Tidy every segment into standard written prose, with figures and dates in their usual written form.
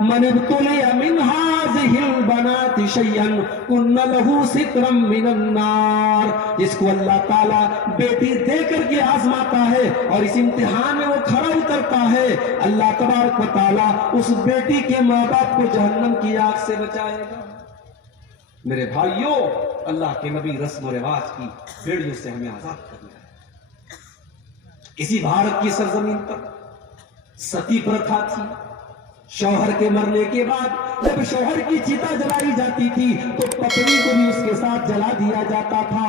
من ابتلي من هذه البنات شيئا كن له سترا من النار. جس کو اللہ تعالیٰ بیٹی دے کر کے آزماتا ہے اور اس امتحان میں وہ کھڑا اترتا ہے، اللہ تبارک و تعالیٰ اس بیٹی کے ماں باپ کو جہنم کی آگ سے بچائے گا. میرے بھائیوں، اللہ کے نبی رسم و رواج کی بیڑیوں سے ہمیں آزاد کرنا ہے. اسی بھارت کی سرزمین پر ستی پرتھا تھی. شوہر کے مرنے کے بعد جب شوہر کی چتا جلائی جاتی تھی تو پتنی کو بھی اس کے ساتھ جلا دیا جاتا تھا.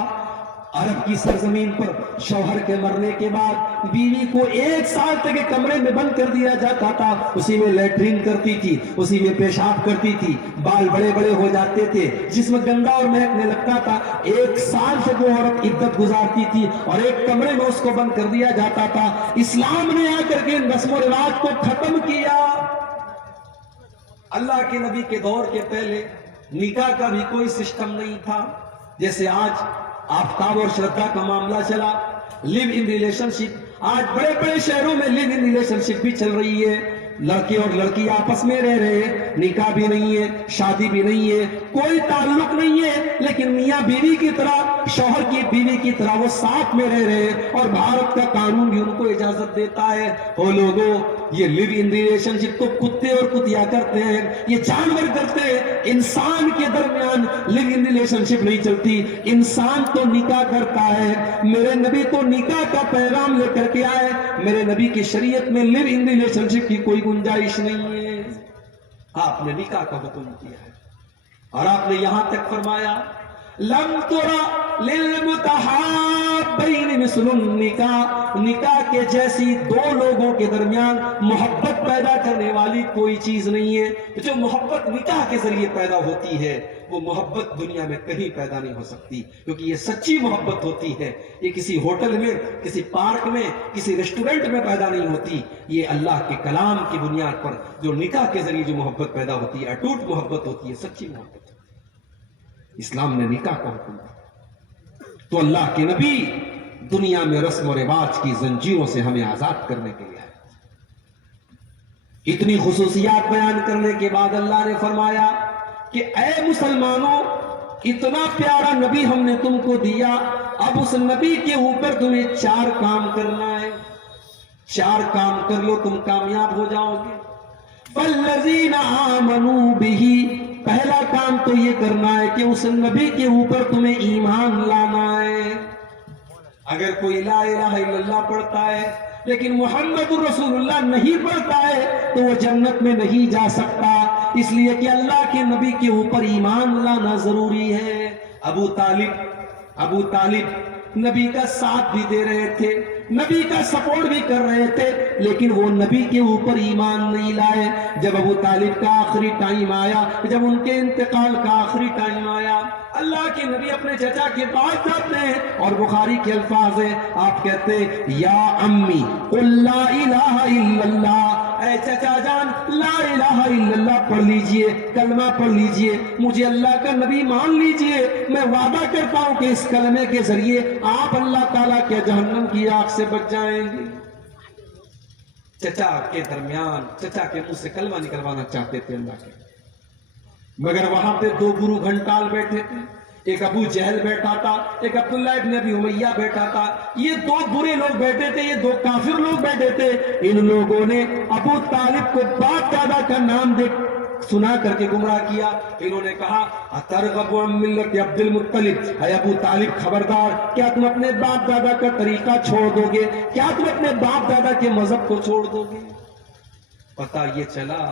عرب کی سرزمین پر شوہر کے مرنے کے بعد بیوی کو 1 سال تک کمرے میں بند کر دیا جاتا تھا. اسی میں لیٹرین کرتی تھی، اسی میں پیشاب کرتی تھی، بال بڑے بڑے ہو جاتے تھے، جسم گندا اور مہکنے لگتا تھا. 1 سال تک وہ عورت عدت گزارتی تھی اور ایک کمرے میں اس کو بند کر دیا جاتا تھا. اسلام نے آ کر کے ان رسم و رواج کو ختم کیا. اللہ کے نبی کے دور کے پہلے نکاح کا بھی کوئی سسٹم نہیں تھا. جیسے آج آفتاب اور شردا کا معاملہ چلا، لیو ان ریلیشن شپ. آج بڑے بڑے شہروں میں لیو ان ریلیشن شپ بھی چل رہی ہے. لڑکے اور لڑکی آپس میں رہ رہے ہیں، نکاح بھی نہیں ہے، شادی بھی نہیں ہے، کوئی تعلق نہیں ہے، لیکن میاں بیوی کی طرح، شوہر کی بیوی کی طرح وہ ساتھ میں رہ رہے ہیں اور بھارت کا قانون بھی ان کو اجازت دیتا ہے. او لوگوں، یہ لیو ان ریلیشن شپ تو کتے اور کتیا کرتے ہیں، یہ جانور کرتے ہیں. انسان کے درمیان لیو ان ریلیشن شپ نہیں چلتی. انسان تو نکاح کرتا ہے. میرے نبی تو نکاح کا پیغام لے کر کے آئے. میرے نبی کی شریعت میں لیو ان ریلیشن شپ کی کوئی گنجائش نہیں ہے. آپ نے نکاح کا حکم کیا ہے اور آپ نے یہاں تک فرمایا لم ترى للمتحابين مثل النکاح. نکاح کے جیسی 2 لوگوں کے درمیان محبت پیدا کرنے والی کوئی چیز نہیں ہے. جو محبت نکاح کے ذریعے پیدا ہوتی ہے وہ محبت دنیا میں کہیں پیدا نہیں ہو سکتی، کیونکہ یہ سچی محبت ہوتی ہے. یہ کسی ہوٹل میں، کسی پارک میں، کسی ریسٹورنٹ میں پیدا نہیں ہوتی. یہ اللہ کے کلام کی بنیاد پر جو نکاح کے ذریعے جو محبت پیدا ہوتی ہے، اٹوٹ محبت ہوتی ہے، سچی محبت. اسلام نے نکاح کا حکم دیا تو اللہ کے نبی دنیا میں رسم و رواج کی زنجیروں سے ہمیں آزاد کرنے کے لیے آئے. اتنی خصوصیات بیان کرنے کے بعد اللہ نے فرمایا کہ اے مسلمانوں، اتنا پیارا نبی ہم نے تم کو دیا، اب اس نبی کے اوپر تمہیں 4 کام کرنا ہے. 4 کام کر لو تم کامیاب ہو جاؤ گے. فَالَّذِينَ آمَنُوا بِهِ. پہلا کام تو یہ کرنا ہے کہ اس نبی کے اوپر تمہیں ایمان لانا ہے. اگر کوئی لا الہ الا اللہ پڑھتا ہے لیکن محمد رسول اللہ نہیں پڑھتا ہے تو وہ جنت میں نہیں جا سکتا. اس لیے کہ اللہ کے نبی کے اوپر ایمان لانا ضروری ہے. ابو طالب نبی کا ساتھ بھی دے رہے تھے، نبی کا سپورٹ بھی کر رہے تھے، لیکن وہ نبی کے اوپر ایمان نہیں لائے. جب ابو طالب کا آخری ٹائم آیا، جب ان کے انتقال کا آخری ٹائم آیا، اللہ کے نبی اپنے چچا کے پاس جاتے ہیں اور بخاری کے الفاظ ہیں، آپ کہتے ہیں یا امی قل لا الہ الا اللہ. اے چچا جان، لا الہ الا اللہ پڑھ لیجئے، کلمہ پڑھ لیجئے، مجھے اللہ کا نبی مان لیجئے. میں وعدہ کرتا ہوں کہ اس کلمے کے ذریعے آپ اللہ تعالیٰ کے جہنم کی آگ سے بچ جائیں گے. چچا کے درمیان، چچا کے منہ سے کلمہ نکلوانا چاہتے تھے اللہ کے، مگر وہاں پہ 2 گرو گھنٹال بیٹھے تھے. ایک ابو جہل بیٹھا تھا، ایک عبداللہ ابن ابی امیہ بیٹھا تھا. یہ 2 برے لوگ بیٹھے تھے، یہ 2 کافر لوگ بیٹھے تھے. ان لوگوں نے ابو طالب کو باپ دادا کا نام دے سنا کر کے گمراہ کیا. انہوں نے کہا اترغب عن ملت عبد المطلب. اے ابو طالب خبردار، کیا تم اپنے باپ دادا کا طریقہ چھوڑ دو گے؟ کیا تم اپنے باپ دادا کے مذہب کو چھوڑ دو گے؟ پتہ یہ چلا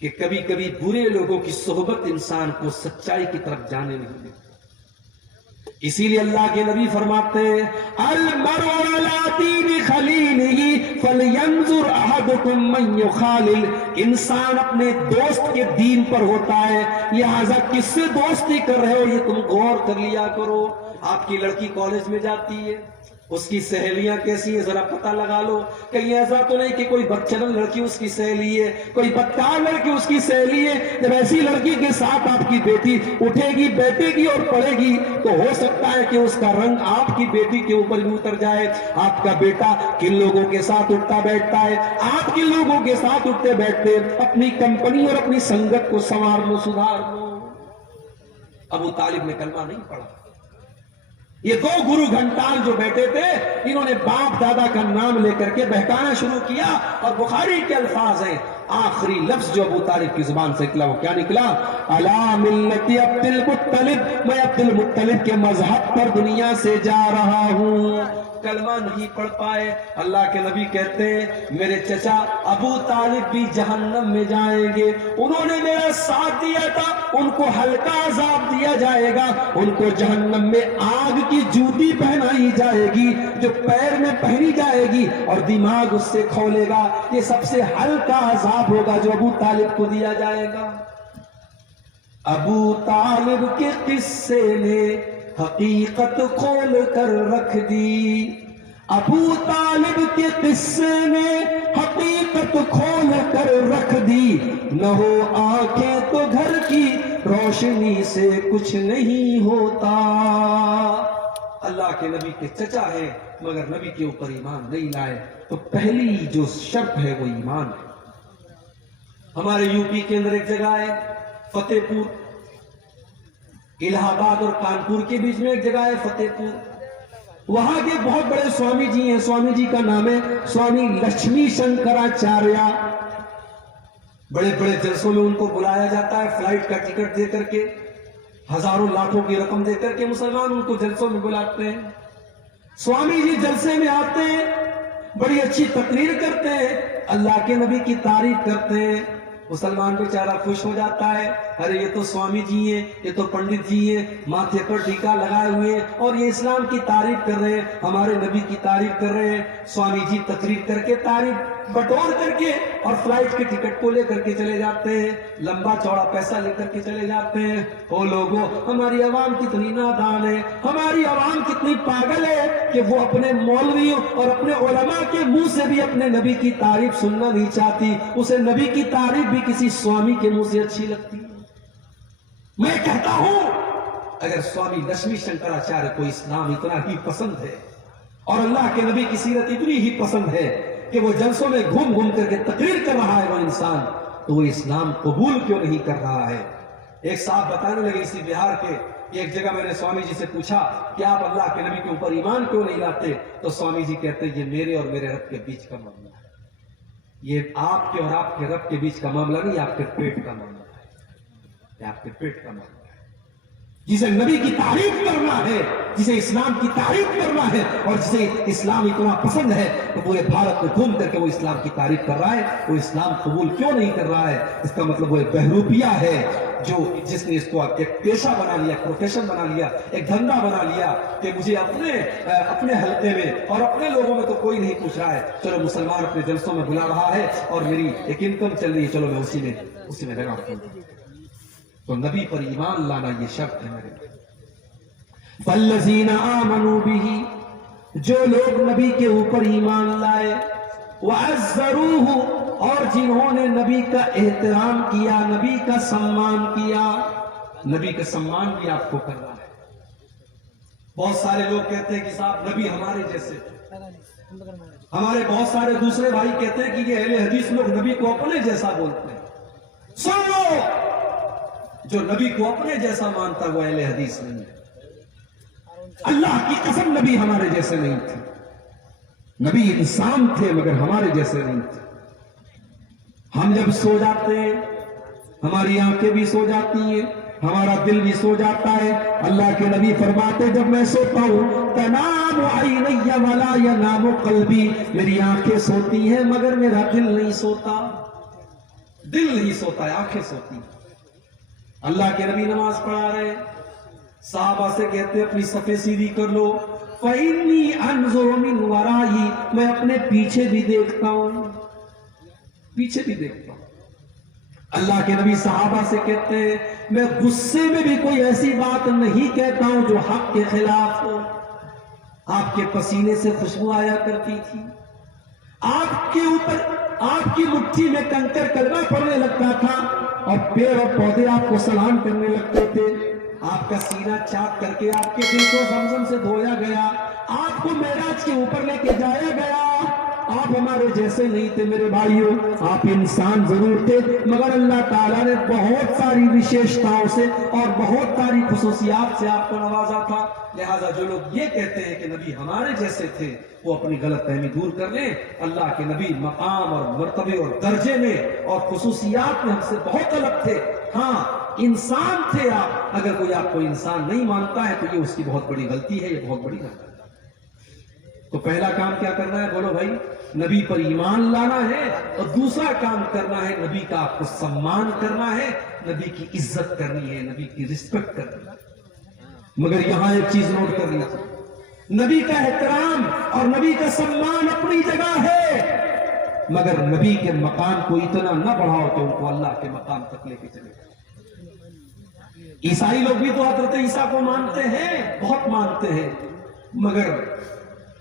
کہ کبھی کبھی برے لوگوں کی صحبت انسان کو سچائی کی طرف جانے نہیں دیتی. اسی لیے اللہ کے نبی فرماتے ہیں المرء علی دین خلیلہ فلینظر احدکم من یخالل. انسان اپنے دوست کے دین پر ہوتا ہے، لہذا کس سے دوستی کر رہے ہو یہ تم غور کر لیا کرو. آپ کی لڑکی کالج میں جاتی ہے، اس کی سہیلیاں کیسی ہیں ذرا پتہ لگا لو. کہیں ایسا تو نہیں کہ کوئی بدچلن لڑکی اس کی سہیلی ہے, کوئی بدکار لڑکی اس کی سہیلی ہے. جب ایسی لڑکی کے ساتھ آپ کی بیٹی اٹھے گی, بیٹھے گی اور پڑھے گی تو ہو سکتا ہے کہ اس کا رنگ آپ کی بیٹی کے اوپر بھی اتر جائے. آپ کا بیٹا کن لوگوں کے ساتھ اٹھتا بیٹھتا ہے, آپ کن لوگوں کے ساتھ اٹھتے بیٹھتے, اپنی کمپنی اور اپنی سنگت کو سنوار لو, سدھار لو. ابو طالب نے کلمہ نہیں پڑھا. یہ دو گرو گھنٹال جو بیٹھے تھے, انہوں نے باپ دادا کا نام لے کر کے بہکانا شروع کیا. اور بخاری کے الفاظ ہیں, آخری لفظ جو ابو طالب کی زبان سے نکلا وہ کیا نکلا؟ علی ملت عبد المطلب, میں عبد المطلب کے مذہب پر دنیا سے جا رہا ہوں. کلمہ نہیں پڑھ پائے. اللہ کے نبی کہتے ہیں میرے چچا ابو طالب بھی جہنم میں جائیں گے, انہوں نے میرا ساتھ دیا تھا, ان کو ہلکا عذاب دیا جائے گا, ان کو جہنم میں آگ کی جوتی پہنائی جائے گی جو پیر میں پہنی جائے گی اور دماغ اس سے کھولے گا. یہ سب سے ہلکا عذاب ہوگا جو ابو طالب کو دیا جائے گا. ابو طالب کے قصے نے حقیقت کھول کر رکھ دی, ابو طالب کے قصے نے حقیقت کھول کر رکھ دی. نہ ہو آنکھیں تو گھر کی روشنی سے کچھ نہیں ہوتا. اللہ کے نبی کے چچا ہے مگر نبی کے اوپر ایمان نہیں لائے, تو پہلی جو شرط ہے وہ ایمان ہے. ہمارے یو پی کے اندر ایک جگہ ہے فتح پور, الہ آباد اور کانپور کے بیچ میں ایک جگہ ہے فتح پور. وہاں کے بہت بڑے سوامی جی ہیں, سوامی جی کا نام ہے سوامی لکشمی شنکراچاریہ. بڑے بڑے جلسوں میں ان کو بلایا جاتا ہے, فلائٹ کا ٹکٹ دے کر کے, ہزاروں لاکھوں کی رقم دے کر کے مسلمان ان کو جلسوں میں بلاتے ہیں. سوامی جی جلسے میں آتے ہیں, بڑی اچھی تقریر کرتے ہیں, اللہ کے نبی کی تعریف کرتے ہیں. مسلمان بیچارہ خوش ہو جاتا ہے, ارے یہ تو سوامی جی ہیں, یہ تو پنڈت جی ہیں, ماتھے پر ٹیکا لگائے ہوئے ہیں اور یہ اسلام کی تعریف کر رہے ہیں, ہمارے نبی کی تعریف کر رہے ہیں. سوامی جی تقریر کر کے, تعریف بٹور کر کے اور فلائٹ کے ٹکٹ کو لے کر کے چلے جاتے ہیں, لمبا چوڑا پیسہ لے کر کے چلے جاتے ہیں. او لوگوں, ہماری عوام کتنی نادان ہے, ہماری عوام کتنی پاگل ہے کہ وہ اپنے مولویوں اور اپنے علماء کے منہ سے بھی اپنے نبی کی تعریف سننا نہیں چاہتی. اسے نبی کی تعریف بھی کسی سوامی کے منہ سے اچھی لگتی ہے. میں کہتا ہوں اگر سوامی لکشمی شنکراچاریہ کو اسلام اتنا ہی پسند ہے اور اللہ کے نبی کی سیرت اتنی ہی پسند ہے کہ وہ جلسوں میں گھوم گھوم کر کے تقریر کر رہا ہے وہ انسان, تو وہ اسلام قبول کیوں نہیں کر رہا ہے؟ ایک صاحب بتانے لگے اسی بہار کے, ایک جگہ میں نے سوامی جی سے پوچھا کہ آپ اللہ کے نبی کے اوپر ایمان کیوں نہیں لاتے؟ تو سوامی جی کہتے ہیں یہ میرے اور میرے رب کے بیچ کا معاملہ ہے, یہ آپ کے اور آپ کے رب کے بیچ کا معاملہ نہیں, آپ کے پیٹ کا معاملہ ہے, یہ آپ کے پیٹ کا معاملہ ہے. جسے نبی کی تعریف کرنا ہے, جسے اسلام کی تعریف کرنا ہے اور جسے اسلام اتنا پسند ہے تو پورے بھارت میں گھوم کر کے وہ اسلام کی تعریف کر رہا ہے, وہ اسلام قبول کیوں نہیں کر رہا ہے؟ اس کا مطلب وہ ایک بہروپیہ ہے جو جس نے اس کو ایک پیشہ بنا لیا, پروفیشن بنا لیا, ایک دھندا بنا لیا کہ مجھے اپنے حلقے میں اور اپنے لوگوں میں تو کوئی نہیں پوچھ رہا ہے, چلو مسلمان اپنے جلسوں میں بلا رہا ہے اور میری ایک انکم چل رہی ہے, چلو میں اسی میں لگا ہوں. تو نبی پر ایمان لانا یہ شرط ہے میرے. فالذین آمنوا بہ, جو لوگ نبی کے اوپر ایمان لائے, وعزروہ, اور جنہوں نے نبی کا احترام کیا, نبی کا سمان کیا. نبی کا سمان بھی آپ کو کرنا ہے. بہت سارے لوگ کہتے ہیں کہ صاحب نبی ہمارے جیسے, ہمارے بہت سارے دوسرے بھائی کہتے ہیں کہ یہ اہل حدیث لوگ نبی کو اپنے جیسا بولتے ہیں. سن لو, جو نبی کو اپنے جیسا مانتا وہ اہل حدیث نہیں ہے. اللہ کی قسم نبی ہمارے جیسے نہیں تھے, نبی انسان تھے مگر ہمارے جیسے نہیں تھے. ہم جب سو جاتے ہیں ہماری آنکھیں بھی سو جاتی ہیں, ہمارا دل بھی سو جاتا ہے. اللہ کے نبی فرماتے جب میں سوتا ہوں تنام عینی ولا ینام قلبی, میری آنکھیں سوتی ہیں مگر میرا دل نہیں سوتا. دل نہیں سوتا ہے, آنکھیں سوتی ہیں. اللہ کے نبی نماز پڑھا رہے, صحابہ سے کہتے ہیں اپنی صفیں سیدھی کر لو. فَإِنِّي أَنظُرُ مِنْ وَرَائِي, میں اپنے پیچھے بھی دیکھتا ہوں, پیچھے بھی دیکھتا ہوں. اللہ کے نبی صحابہ سے کہتے ہیں میں غصے میں بھی کوئی ایسی بات نہیں کہتا ہوں جو حق کے خلاف ہو. آپ کے پسینے سے خوشبو آیا کرتی تھی، آپ کے اوپر آپ کی مٹھی میں کنکر کلمہ پڑنے لگتا تھا، اور پیڑ اور پودے آپ کو سلام کرنے لگتے تھے، آپ کا سینہ چاک کر کے آپ کے دل کو زمزم سے دھویا گیا، آپ کو معراج کے اوپر لے کے جایا گیا۔ آپ ہمارے جیسے نہیں تھے میرے بھائیوں، آپ انسان ضرور تھے، مگر اللہ تعالیٰ نے بہت ساری وشیشتاؤں سے اور بہت ساری خصوصیات سے آپ کو نوازا تھا۔ لہٰذا جو لوگ یہ کہتے ہیں کہ نبی ہمارے جیسے تھے، وہ اپنی غلط فہمی دور کر لیں۔ اللہ کے نبی مقام اور مرتبے اور درجے میں اور خصوصیات میں ہم سے بہت الگ تھے۔ ہاں انسان تھے آپ، اگر کوئی آپ کو انسان نہیں مانتا ہے تو یہ اس کی بہت بڑی غلطی ہے، یہ بہت بڑی غلطی ہے۔ تو پہلا کام کیا کرنا ہے؟ بولو بھائی، نبی پر ایمان لانا ہے، اور دوسرا کام کرنا ہے نبی کا آپ کو سمان کرنا ہے، نبی کی عزت کرنی ہے، نبی کی رسپیکٹ کرنی ہے۔ مگر یہاں ایک چیز نوٹ کر لیجیے، نبی کا احترام اور نبی کا سمان اپنی جگہ ہے، مگر نبی کے مقام کو اتنا نہ بڑھاؤ کہ ان کو اللہ کے مقام تک لے کے چلے۔ عیسائی لوگ بھی تو حضرت عیسیٰ کو مانتے ہیں، بہت مانتے ہیں، مگر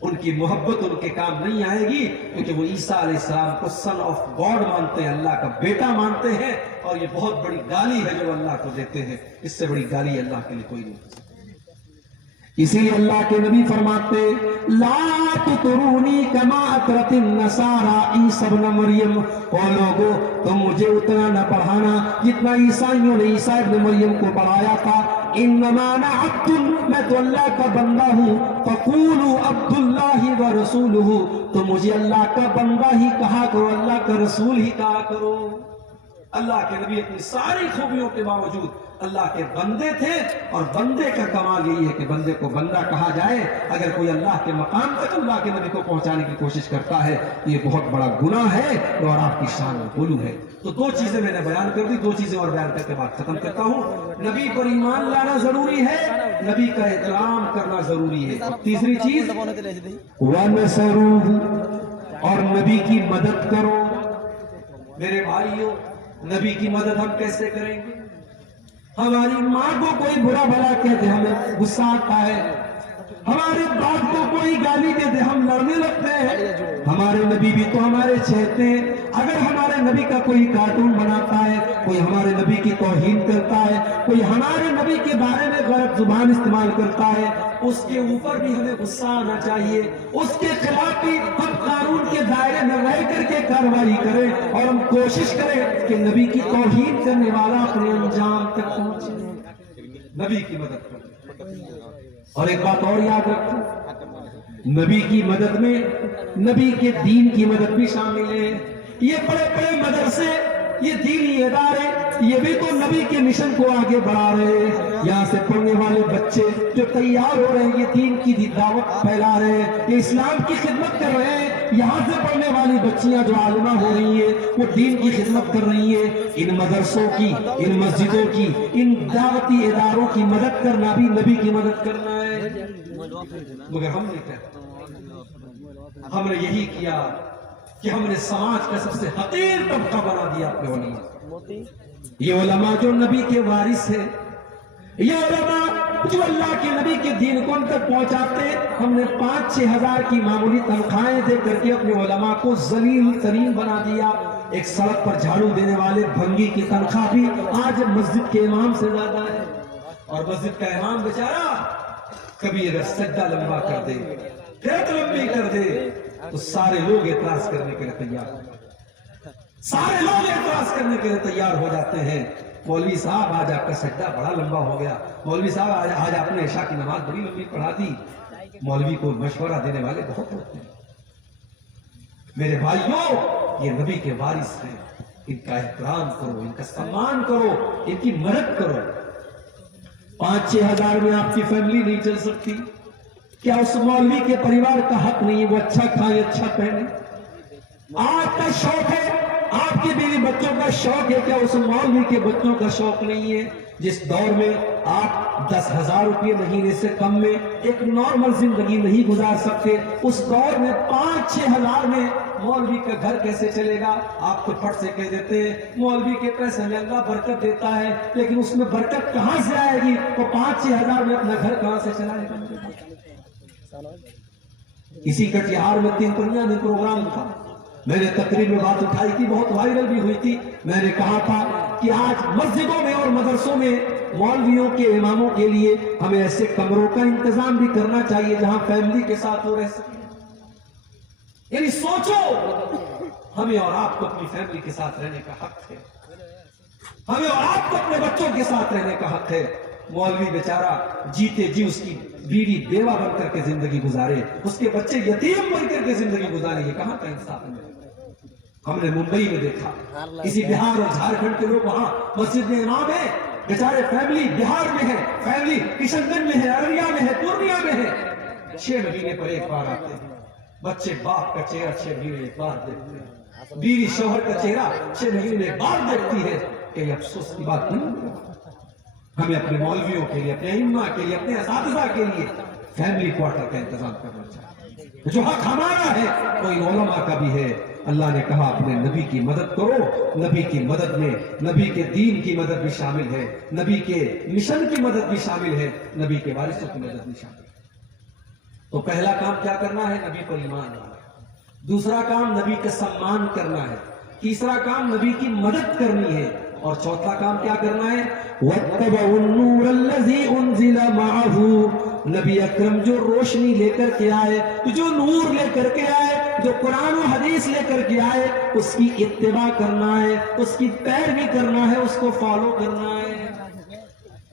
ان کی محبت ان کے کام نہیں آئے گی، کیونکہ وہ عیسیٰ علیہ السلام کو سن آف گاڈ مانتے ہیں، اللہ کا بیٹا مانتے ہیں، اور یہ بہت بڑی گالی ہے جو اللہ کو دیتے ہیں، اس سے بڑی گالی اللہ کے لیے کوئی نہیں۔ اسی لیے اللہ کے نبی فرماتے لا تطرونی کما اطرت النصارى عیسی ابن مریم، او لوگو تم مجھے اتنا نہ پڑھانا جتنا عیسائیوں نے عیسیٰ ابن مریم کو پڑھایا تھا۔ انما انا عبد، میں تو اللہ کا بندہ ہوں، فقولوا عبد اللہ ورسولہ، تو مجھے اللہ کا بندہ ہی کہا کرو، اللہ کا رسول ہی کہا کرو۔ اللہ کے نبی اپنی ساری خوبیوں کے باوجود اللہ کے بندے تھے، اور بندے کا کمال یہی ہے کہ بندے کو بندہ کہا جائے۔ اگر کوئی اللہ کے مقام تک اللہ کے نبی کو پہنچانے کی کوشش کرتا ہے یہ بہت بڑا گناہ ہے اور آپ کی شان میں غلو ہے۔ تو دو چیزیں میں نے بیان کر دی، دو چیزیں اور بیان کر کے بات ختم کرتا ہوں۔ نبی پر ایمان لانا ضروری ہے، نبی کا احترام کرنا ضروری ہے، اور تیسری چیز وَنَصَرُوهُ، اور نبی کی مدد کرو۔ میرے بھائیوں، نبی کی مدد ہم کیسے کریں گے؟ ہماری ماں کو کوئی برا بھلا کہتے ہمیں غصہ آتا ہے، ہمارے باپ کو کوئی گالی دے دے ہم لڑنے لگتے ہیں۔ ہمارے نبی بھی تو ہمارے چہتے ہیں، اگر ہمارے نبی کا کوئی کارٹون بناتا ہے، کوئی ہمارے نبی کی توہین کرتا ہے، کوئی ہمارے نبی کے بارے میں غلط زبان استعمال کرتا ہے، اس کے اوپر بھی ہمیں غصہ آنا چاہیے، اس کے خلاف بھی ہم قانون کے دائرے میں رہ کر کے کارروائی کریں، اور ہم کوشش کریں کہ نبی کی توہین کرنے والا اپنے انجام تک پہنچے۔ نبی کی مدد کریں۔ اور ایک بات اور یاد رکھیں، نبی کی مدد میں نبی کے دین کی مدد بھی شامل ہے۔ یہ بڑے بڑے مدرسے، یہ دینی ادارے، یہ بھی تو نبی کے مشن کو آگے بڑھا رہے ہیں۔ یہاں سے پڑھنے والے بچے جو تیار ہو رہے ہیں، یہ دین کی دعوت پھیلا رہے ہیں، یہ اسلام کی خدمت کر رہے ہیں۔ یہاں سے پڑھنے والی بچیاں جو عالمہ ہو رہی ہیں، وہ دین کی خدمت کر رہی ہیں۔ ان مدرسوں کی، ان مسجدوں کی، ان دعوتی اداروں کی مدد کرنا بھی نبی کی مدد کرنا ہے۔ مگر ہم نے کیا؟ ہم نے یہی کیا کہ ہم نے سماج کا سب سے حقیر طبقہ بنا دیا اپنے علماء۔ یہ علماء جو نبی کے وارث ہیں، یہ علماء جو اللہ کے نبی کے دین کو ان تک پہنچاتے، ہم نے 5-6 ہزار کی معمولی تنخواہیں دے کر کے اپنے علماء کو ذلیل ترین بنا دیا۔ ایک سڑک پر جھاڑو دینے والے بھنگی کی تنخواہ بھی آج مسجد کے امام سے زیادہ ہے، اور مسجد کا امام بیچارہ کبھی اگر سجدہ لمبا کر دے، قرت لمبی کر دے، تو سارے لوگ اعتراض کرنے کے لیے تیار ہو جاتے ہیں، سارے لوگ اعتراض کرنے کے لیے تیار ہو جاتے ہیں۔ مولوی صاحب آج آپ کا سجدہ بڑا لمبا ہو گیا، مولوی صاحب آج آپ نے عشاء کی نماز بڑی لمبی پڑھا دی۔ مولوی کو مشورہ دینے والے بہت ہوتے ہیں۔ میرے بھائیوں، یہ نبی کے وارث ہیں، ان کا احترام کرو، ان کا سمان کرو، ان کی مدد کرو۔ 5-6 ہزار میں آپ کی فیملی نہیں چل سکتی، کیا اس مولوی کے پریوار کا حق نہیں ہے وہ اچھا کھائے، اچھا پہنے؟ آپ کا شوق ہے، آپ کے بیوی بچوں کا شوق ہے، کیا اس مولوی کے بچوں کا شوق نہیں ہے؟ جس دور میں آپ 10,000 روپے مہینے سے کم میں ایک نارمل زندگی نہیں گزار سکتے، اس دور میں 5-6 ہزار میں مولوی کا گھر کیسے چلے گا؟ آپ تو پھٹ سے کہہ دیتے ہیں مولوی کے پیسے میں اللہ برکت دیتا ہے، لیکن اس میں برکت کہاں سے آئے گی؟ تو 5-6 ہزار میں اپنا گھر کہاں سے چلائے گا؟ اسی کٹیہار میں 3 پنیا میں پروگرام تھا، میں نے تقریر میں بات اٹھائی تھی، بہت وائرل بھی ہوئی تھی. میں نے کہا تھا کہ آج مسجدوں میں اور مدرسوں میں مولویوں کے اماموں کے لیے ہمیں ایسے کمروں کا انتظام بھی کرنا چاہیے جہاں فیملی کے ساتھ وہ رہ سکیں. یعنی سوچو، ہمیں اور آپ کو اپنی فیملی کے ساتھ رہنے کا حق ہے، ہمیں اور آپ کو اپنے بچوں کے ساتھ رہنے کا حق ہے. مولوی بیچارہ جیتے جی اس کی بیوی بیوہ بن کر کے زندگی گزارے، اس کے بچے یتیم بن کر کے زندگی گزارے، یہ کہاں کا انصاف ہے؟ ہم نے ممبئی میں دیکھا، کسی بہار اور جھارکھنڈ کے لوگ وہاں مسجد میں امام ہے، بیچارے فیملی بہار میں ہے، فیملی کشن گنج میں ہے، ارریا میں ہے، پورنیا میں ہے، 6 مہینے پر ایک بار آتے ہیں. بچے باپ کا چہرہ 6 مہینے میں ایک بار دیکھتے ہیں، بیوی شوہر کا چہرہ 6 مہینے میں ایک بار دیکھتی ہے. کہ یہ افسوس کی بات نہیں ہے. ہمیں اپنے مولویوں کے لیے، اپنے ائمہ کے لیے، اپنے اساتذہ کے لیے فیملی کوارٹر کا انتظام کرنا چاہیے. جو حق ہمارا ہے کوئی علماء کا بھی ہے. اللہ نے کہا اپنے نبی کی مدد کرو. نبی کی مدد میں نبی کے دین کی مدد بھی شامل ہے، نبی کے مشن کی مدد بھی شامل ہے، نبی کے وارثوں کی مدد بھی شامل ہے. تو پہلا کام کیا کرنا ہے؟ نبی پر ایمان لانا ہے. دوسرا کام نبی کا سمان کرنا ہے. تیسرا کام نبی کی مدد کرنی ہے. اور چوتھا کام کیا کرنا ہے؟ وَاتَّبَعُوا النُّورَ الَّذِي أُنزِلَ مَعَهُ. نبی اکرم جو روشنی لے کر کے آئے، جو نور لے کر کے آئے، جو قرآن و حدیث لے کر کے آئے، اس کی اتباع کرنا ہے، اس کی پیروی کرنا ہے، اس کو فالو کرنا ہے.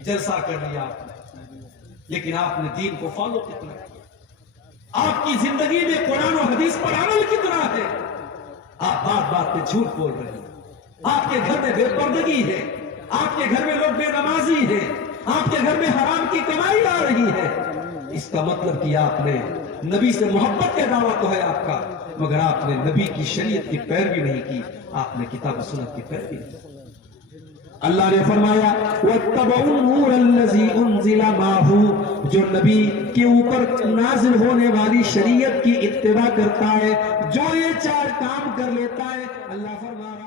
جلسہ کر لیا آپ نے، لیکن آپ نے دین کو فالو کتنا کیا؟ آپ کی زندگی میں قرآن و حدیث پر عمل کتنا ہے؟ آپ بات بات پہ جھوٹ بول رہے ہیں. آپ کے گھر میں بے پردگی ہے، آپ کے گھر میں لوگ بے نمازی ہیں، آپ کے گھر میں حرام کی کمائی آ رہی ہے. اس کا مطلب کہ آپ نے نبی سے محبت کا دعویٰ تو ہے آپ کا، مگر آپ نے نبی کی شریعت کی پیروی نہیں کی، آپ نے کتاب و سنت کی پیروی نہیں کی. اللہ نے فرمایا وَاتَّبَعُوا النُّورَ الَّذِي أُنزِلَ مَعَهُ. جو نبی کے اوپر نازل ہونے والی شریعت کی اتباع کرتا ہے، جو یہ 4 کام کر لیتا ہے، اللہ فرمایا